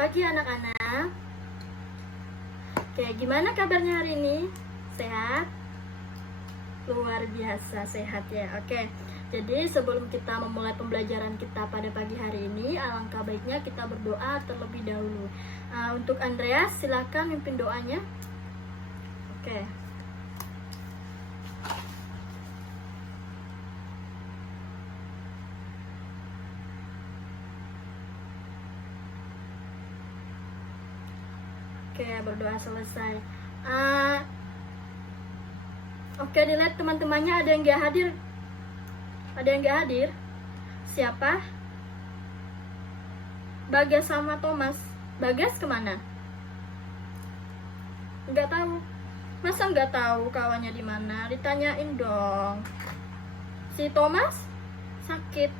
pagi anak-anak. Oke, gimana kabarnya hari ini? Sehat? Luar biasa sehat ya. Oke, jadi sebelum kita memulai pembelajaran kita pada pagi hari ini, alangkah baiknya kita berdoa terlebih dahulu. Untuk Andreas, silakan mimpin doanya. Oke. Oke, berdoa selesai. Oke, dilihat teman-temannya ada yang nggak hadir. Ada yang nggak hadir? Siapa? Bagas sama Thomas. Bagas kemana? Nggak tahu. Masa nggak tahu kawannya di mana? Ditanyain dong. Si Thomas sakit.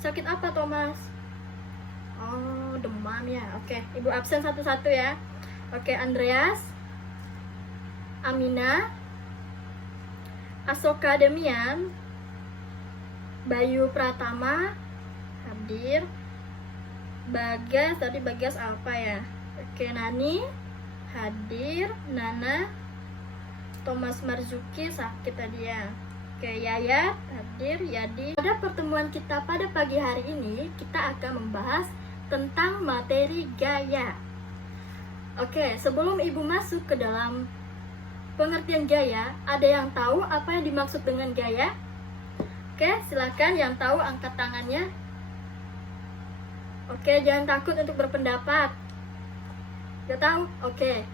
Sakit apa Thomas? Oh, demam ya. Oke, Ibu absen satu-satu ya. Oke, Andreas, Amina, Asoka Demian, Bayu Pratama hadir. Bagas, tadi Bagas apa ya? Oke, Nani hadir. Nana, Thomas Marzuki sakit tadi ya. Oke, Yayat hadir. Yadi. Pada pertemuan kita pada pagi hari ini, kita akan membahas tentang materi gaya. Oke, sebelum Ibu masuk ke dalam pengertian gaya, ada yang tahu apa yang dimaksud dengan gaya? Oke, silakan yang tahu angkat tangannya. Oke, jangan takut untuk berpendapat. Gak tahu? Oke,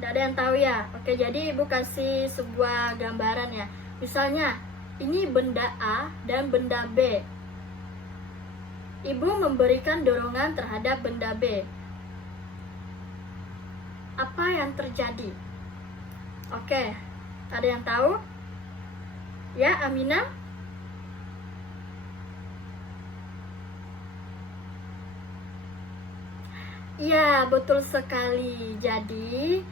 tidak ada yang tahu ya. Oke, jadi Ibu kasih sebuah gambaran ya. Misalnya, ini benda A dan benda B. Ibu memberikan dorongan terhadap benda B. Apa yang terjadi? Oke, ada yang tahu? Ya, Amina? Ya, betul sekali. Jadi,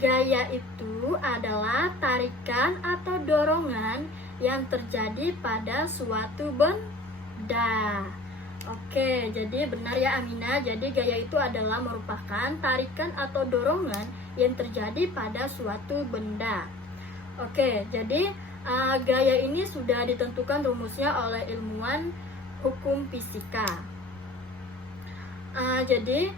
gaya itu adalah tarikan atau dorongan yang terjadi pada suatu benda. Oke, jadi benar ya Amina. Jadi gaya itu adalah merupakan tarikan atau dorongan yang terjadi pada suatu benda. Oke, jadi gaya ini sudah ditentukan rumusnya oleh ilmuwan hukum fisika. Jadi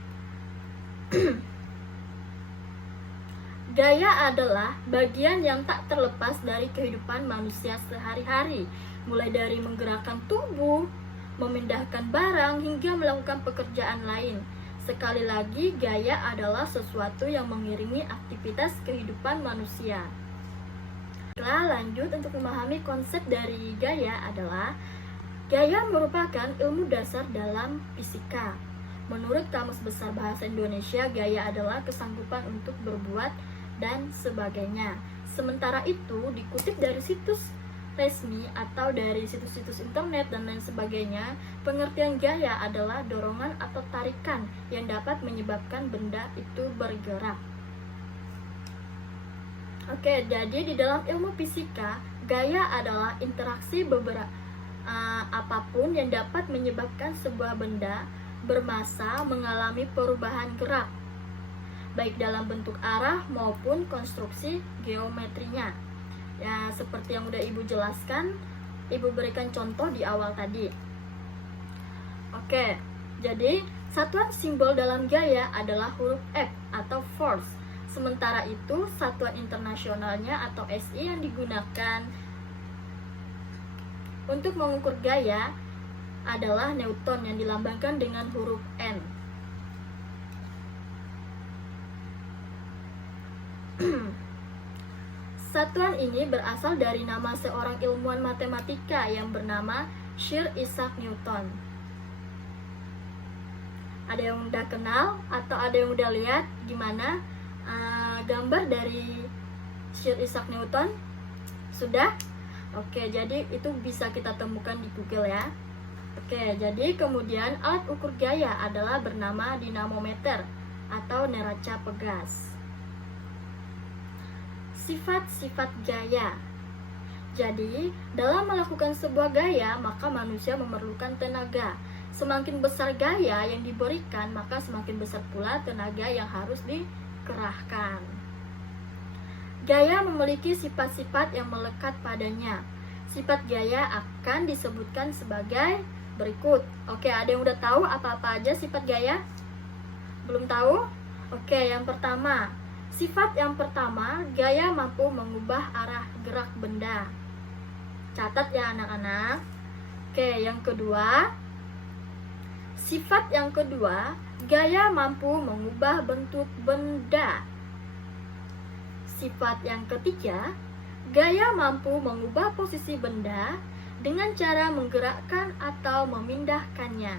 gaya adalah bagian yang tak terlepas dari kehidupan manusia sehari-hari, mulai dari menggerakkan tubuh, memindahkan barang, hingga melakukan pekerjaan lain. Sekali lagi, gaya adalah sesuatu yang mengiringi aktivitas kehidupan manusia. Lanjut, untuk memahami konsep dari gaya adalah gaya merupakan ilmu dasar dalam fisika. Menurut Kamus Besar Bahasa Indonesia, gaya adalah kesanggupan untuk berbuat dan sebagainya. Sementara itu, dikutip dari situs resmi atau dari situs-situs internet dan lain sebagainya, pengertian gaya adalah dorongan atau tarikan yang dapat menyebabkan benda itu bergerak. Oke, jadi di dalam ilmu fisika, gaya adalah interaksi beberapa apapun yang dapat menyebabkan sebuah benda bermassa mengalami perubahan gerak, baik dalam bentuk arah maupun konstruksi geometrinya. Ya, seperti yang udah Ibu jelaskan, Ibu berikan contoh di awal tadi. Oke, jadi satuan simbol dalam gaya adalah huruf F atau force. Sementara itu, satuan internasionalnya atau SI yang digunakan untuk mengukur gaya adalah Newton yang dilambangkan dengan huruf N. Satuan ini berasal dari nama seorang ilmuwan matematika yang bernama Sir Isaac Newton. Ada yang udah kenal atau ada yang udah lihat gimana gambar dari Sir Isaac Newton? Sudah? Oke, jadi itu bisa kita temukan di Google ya. Oke, jadi kemudian alat ukur gaya adalah bernama dinamometer atau neraca pegas. Sifat-sifat gaya. Jadi, dalam melakukan sebuah gaya, maka manusia memerlukan tenaga. Semakin besar gaya yang diberikan, maka semakin besar pula tenaga yang harus dikerahkan. Gaya memiliki sifat-sifat yang melekat padanya. Sifat gaya akan disebutkan sebagai berikut. Oke, ada yang udah tahu apa-apa aja sifat gaya? Belum tahu? Oke, yang pertama. Sifat yang pertama, gaya mampu mengubah arah gerak benda. Catat ya anak-anak. Oke, yang kedua. Sifat yang kedua, gaya mampu mengubah bentuk benda. Sifat yang ketiga, gaya mampu mengubah posisi benda dengan cara menggerakkan atau memindahkannya.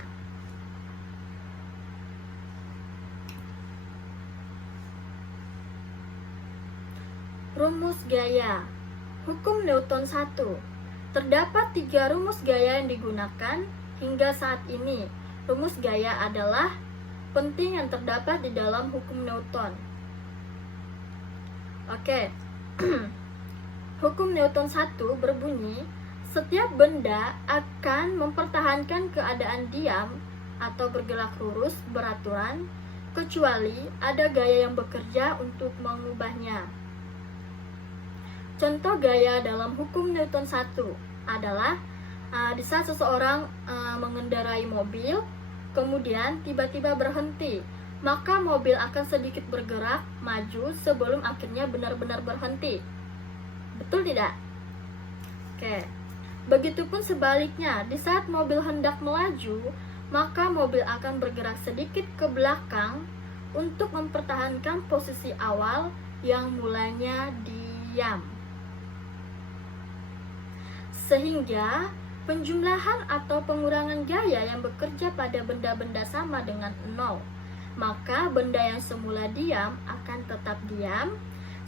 Rumus gaya. Hukum Newton 1. Terdapat 3 rumus gaya yang digunakan hingga saat ini. Rumus gaya adalah penting yang terdapat di dalam hukum Newton. Oke. Hukum Newton 1 berbunyi, setiap benda akan mempertahankan keadaan diam atau bergerak lurus beraturan, kecuali ada gaya yang bekerja untuk mengubahnya. Contoh gaya dalam hukum Newton 1 adalah di saat seseorang mengendarai mobil, kemudian tiba-tiba berhenti, maka mobil akan sedikit bergerak maju sebelum akhirnya benar-benar berhenti. Betul tidak? Oke. Begitupun sebaliknya, di saat mobil hendak melaju, maka mobil akan bergerak sedikit ke belakang untuk mempertahankan posisi awal yang mulanya diam. Sehingga penjumlahan atau pengurangan gaya yang bekerja pada benda-benda sama dengan 0. Maka benda yang semula diam akan tetap diam,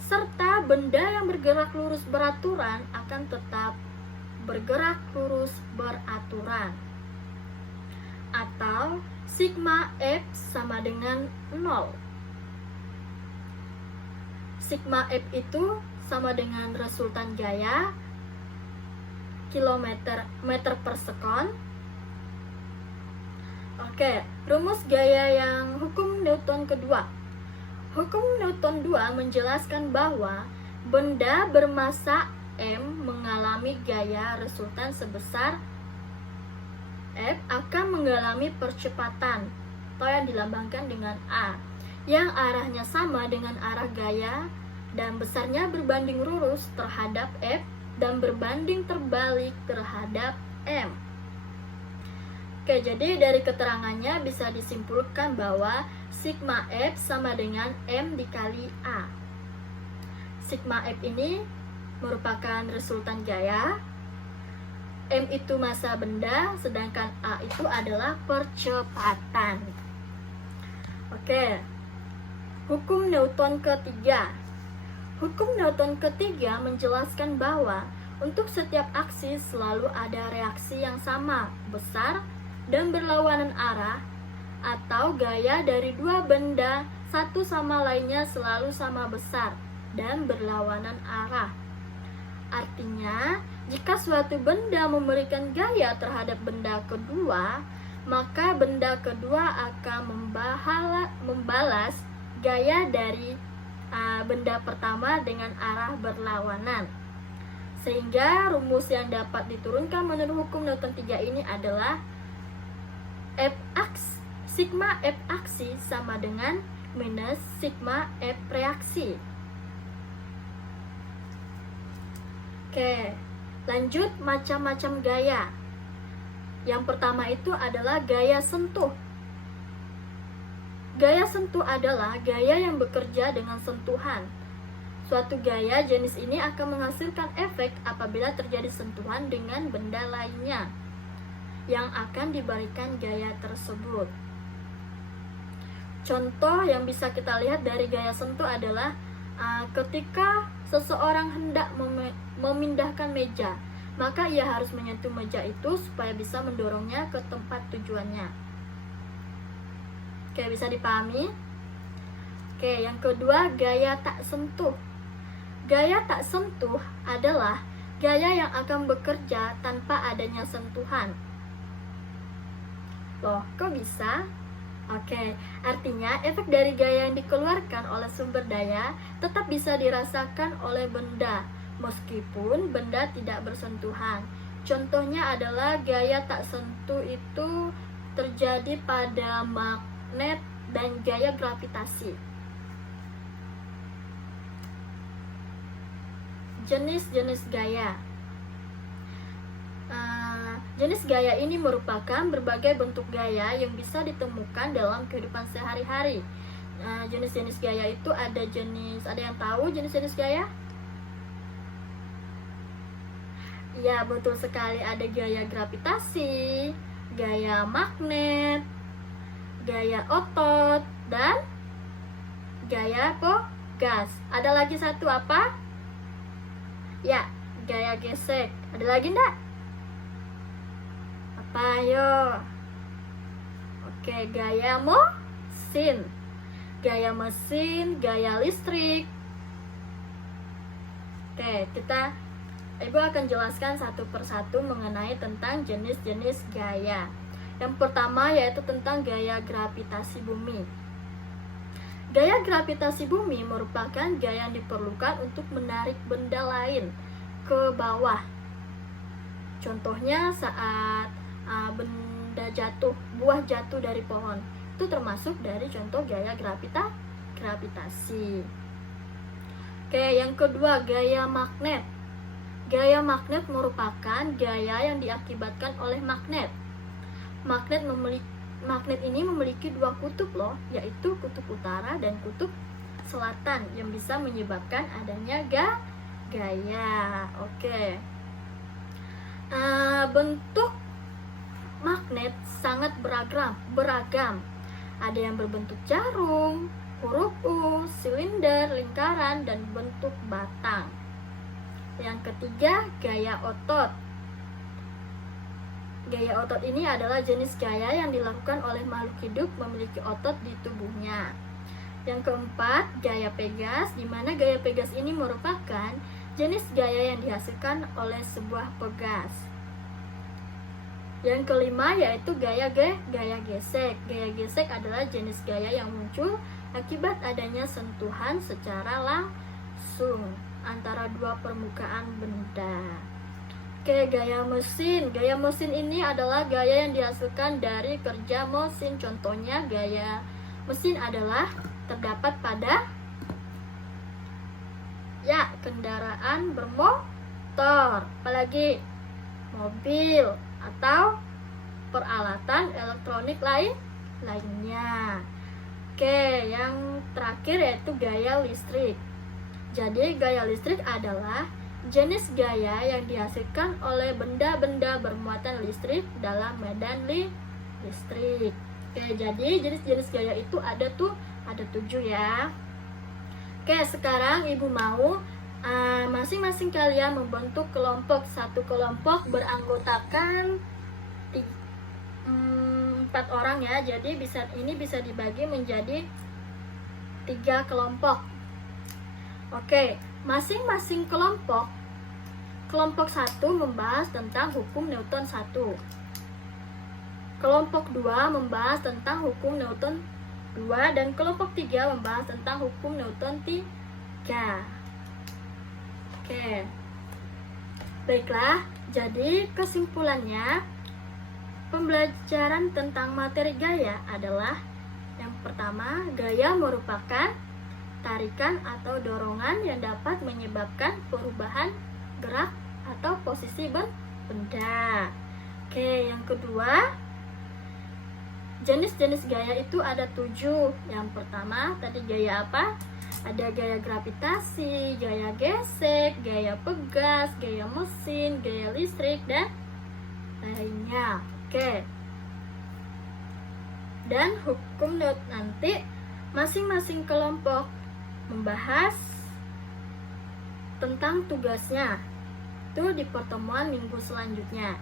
serta benda yang bergerak lurus beraturan akan tetap bergerak lurus beraturan. Atau sigma F sama dengan 0. Sigma F itu sama dengan resultan gaya meter per sekon. Oke, rumus gaya yang hukum Newton kedua. Hukum Newton 2 menjelaskan bahwa benda bermassa M mengalami gaya resultan sebesar F akan mengalami percepatan atau yang dilambangkan dengan A, yang arahnya sama dengan arah gaya dan besarnya berbanding lurus terhadap F dan berbanding terbalik terhadap M. Oke, jadi dari keterangannya bisa disimpulkan bahwa sigma F sama dengan M dikali A. Sigma F ini merupakan resultan gaya, M itu massa benda, sedangkan A itu adalah percepatan. Oke, hukum Newton ketiga. Hukum Newton ketiga menjelaskan bahwa untuk setiap aksi selalu ada reaksi yang sama, besar, dan berlawanan arah, atau gaya dari dua benda satu sama lainnya selalu sama besar dan berlawanan arah. Artinya, jika suatu benda memberikan gaya terhadap benda kedua, maka benda kedua akan membalas gaya dari benda pertama dengan arah berlawanan. Sehingga rumus yang dapat diturunkan menurut hukum Newton 3 ini adalah sigma F aksi sama dengan minus sigma F reaksi. Oke, lanjut macam-macam gaya. Yang pertama itu adalah gaya sentuh. Gaya sentuh adalah gaya yang bekerja dengan sentuhan. Suatu gaya jenis ini akan menghasilkan efek apabila terjadi sentuhan dengan benda lainnya yang akan diberikan gaya tersebut. Contoh yang bisa kita lihat dari gaya sentuh adalah ketika seseorang hendak memindahkan meja, maka ia harus menyentuh meja itu supaya bisa mendorongnya ke tempat tujuannya. Oke, bisa dipahami? Oke, yang kedua, gaya tak sentuh. Gaya tak sentuh adalah gaya yang akan bekerja tanpa adanya sentuhan. Loh, kok bisa? Oke, artinya efek dari gaya yang dikeluarkan oleh sumber daya tetap bisa dirasakan oleh benda, meskipun benda tidak bersentuhan. Contohnya adalah gaya tak sentuh itu terjadi pada magnet dan gaya gravitasi. Jenis-jenis gaya. Jenis gaya ini merupakan berbagai bentuk gaya yang bisa ditemukan dalam kehidupan sehari-hari. Jenis-jenis gaya itu ada yang tahu jenis-jenis gaya? Ya, betul sekali, ada gaya gravitasi, gaya magnet, gaya otot, dan gaya gas. Ada lagi satu apa? Ya, gaya gesek. Ada lagi enggak? Apa, ayo? Oke, gaya mesin. Gaya mesin, gaya listrik. Oke, Ibu akan jelaskan satu persatu mengenai tentang jenis-jenis gaya. Yang pertama yaitu tentang gaya gravitasi bumi. Gaya gravitasi bumi merupakan gaya yang diperlukan untuk menarik benda lain ke bawah. Contohnya saat benda buah jatuh dari pohon. Itu termasuk dari contoh gaya gravitasi. Oke, yang kedua gaya magnet. Gaya magnet merupakan gaya yang diakibatkan oleh magnet. Magnet ini memiliki dua kutub loh, yaitu kutub utara dan kutub selatan yang bisa menyebabkan adanya gaya. Oke. Bentuk magnet sangat beragam. Ada yang berbentuk jarum, huruf U, silinder, lingkaran, dan bentuk batang. Yang ketiga, gaya otot. Gaya otot ini adalah jenis gaya yang dilakukan oleh makhluk hidup memiliki otot di tubuhnya. Yang keempat, gaya pegas, di mana gaya pegas ini merupakan jenis gaya yang dihasilkan oleh sebuah pegas. Yang kelima yaitu gaya gesek. Gaya gesek adalah jenis gaya yang muncul akibat adanya sentuhan secara langsung antara dua permukaan benda. Oke, gaya mesin. Gaya mesin ini adalah gaya yang dihasilkan dari kerja mesin. Contohnya gaya mesin adalah terdapat pada kendaraan bermotor, apalagi mobil atau peralatan elektronik lainnya. Oke, yang terakhir yaitu gaya listrik. Jadi gaya listrik adalah jenis gaya yang dihasilkan oleh benda-benda bermuatan listrik dalam medan listrik. Oke, jadi jenis-jenis gaya itu ada 7 ya. Oke, sekarang Ibu mau masing-masing kalian membentuk kelompok. Satu kelompok beranggotakan 4 orang ya. Jadi ini bisa dibagi menjadi 3 kelompok. Oke, masing-masing kelompok 1 membahas tentang hukum Newton 1. Kelompok 2 membahas tentang hukum Newton 2 dan kelompok 3 membahas tentang hukum Newton 3. Oke. Baiklah, jadi kesimpulannya pembelajaran tentang materi gaya adalah yang pertama, gaya merupakan tarikan atau dorongan yang dapat menyebabkan perubahan gerak atau posisi benda. Oke, yang kedua, jenis-jenis gaya itu ada 7. Yang pertama, tadi gaya apa? Ada gaya gravitasi, gaya gesek, gaya pegas, gaya mesin, gaya listrik, dan lainnya. Oke. Dan hukum Newton nanti masing-masing kelompok membahas tentang tugasnya itu di pertemuan minggu selanjutnya.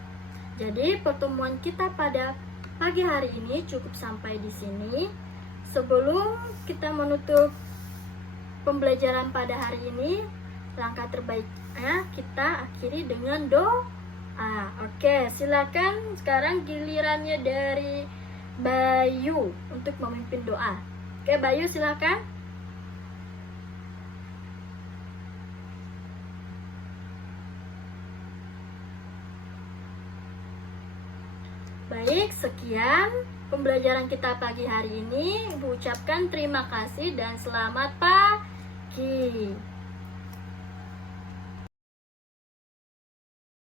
Jadi pertemuan kita pada pagi hari ini cukup sampai di sini. Sebelum kita menutup pembelajaran pada hari ini, langkah terbaiknya kita akhiri dengan doa. Oke, silakan sekarang gilirannya dari Bayu untuk memimpin doa. Oke, Bayu silakan. Baik, sekian pembelajaran kita pagi hari ini. Ibu ucapkan terima kasih dan selamat pagi.